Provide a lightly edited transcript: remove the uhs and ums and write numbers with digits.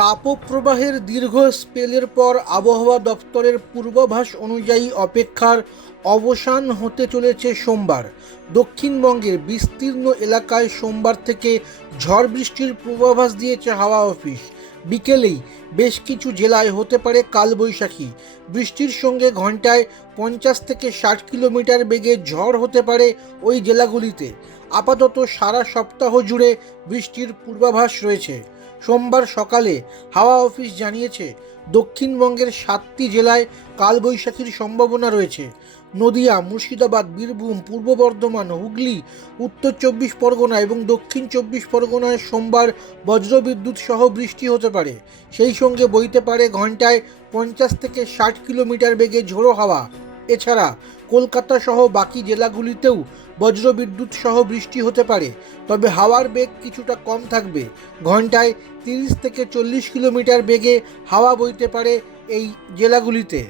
তাপপ্রবাহের দীর্ঘ স্পেলের পর আবহাওয়া দপ্তরের পূর্বাভাস অনুযায়ী অপেক্ষার অবসান হতে চলেছে সোমবার। দক্ষিণবঙ্গের বিস্তীর্ণ এলাকায় সোমবার থেকে ঝড় বৃষ্টির পূর্বাভাস দিয়েছে হাওয়া অফিস। বিকেলেই বেশ কিছু জেলায় হতে পারে কালবৈশাখী। বৃষ্টির সঙ্গে ঘন্টায় 50 থেকে 60 কিলোমিটার বেগে ঝড় হতে পারে ওই জেলাগুলিতে। আপাতত সারা সপ্তাহ জুড়ে বৃষ্টির পূর্বাভাস রয়েছে। সোমবার সকালে হাওয়া অফিস জানিয়েছে, দক্ষিণবঙ্গের 7টি জেলায় কালবৈশাখীর সম্ভাবনা রয়েছে। নদিয়া, মুর্শিদাবাদ, বীরভূম, পূর্ব বর্ধমান, হুগলি, উত্তর 24 পরগনা এবং দক্ষিণ 24 পরগনায় সোমবার বজ্রবিদ্যুৎ সহ বৃষ্টি হতে পারে। সেই সঙ্গে বইতে পারে ঘন্টায় 50 থেকে 60 কিলোমিটার বেগে ঝোড়ো হাওয়া। এছাড়া কলকাতা সহ বাকি জেলাগুলিতেও বজ্রবিদ্যুৎ সহ বৃষ্টি হতে পারে, তবে হাওয়ার বেগ কিছুটা কম থাকবে। ঘন্টায় 30 থেকে 40 কিলোমিটার বেগে হাওয়া বইতে পারে এই জেলাগুলিতে।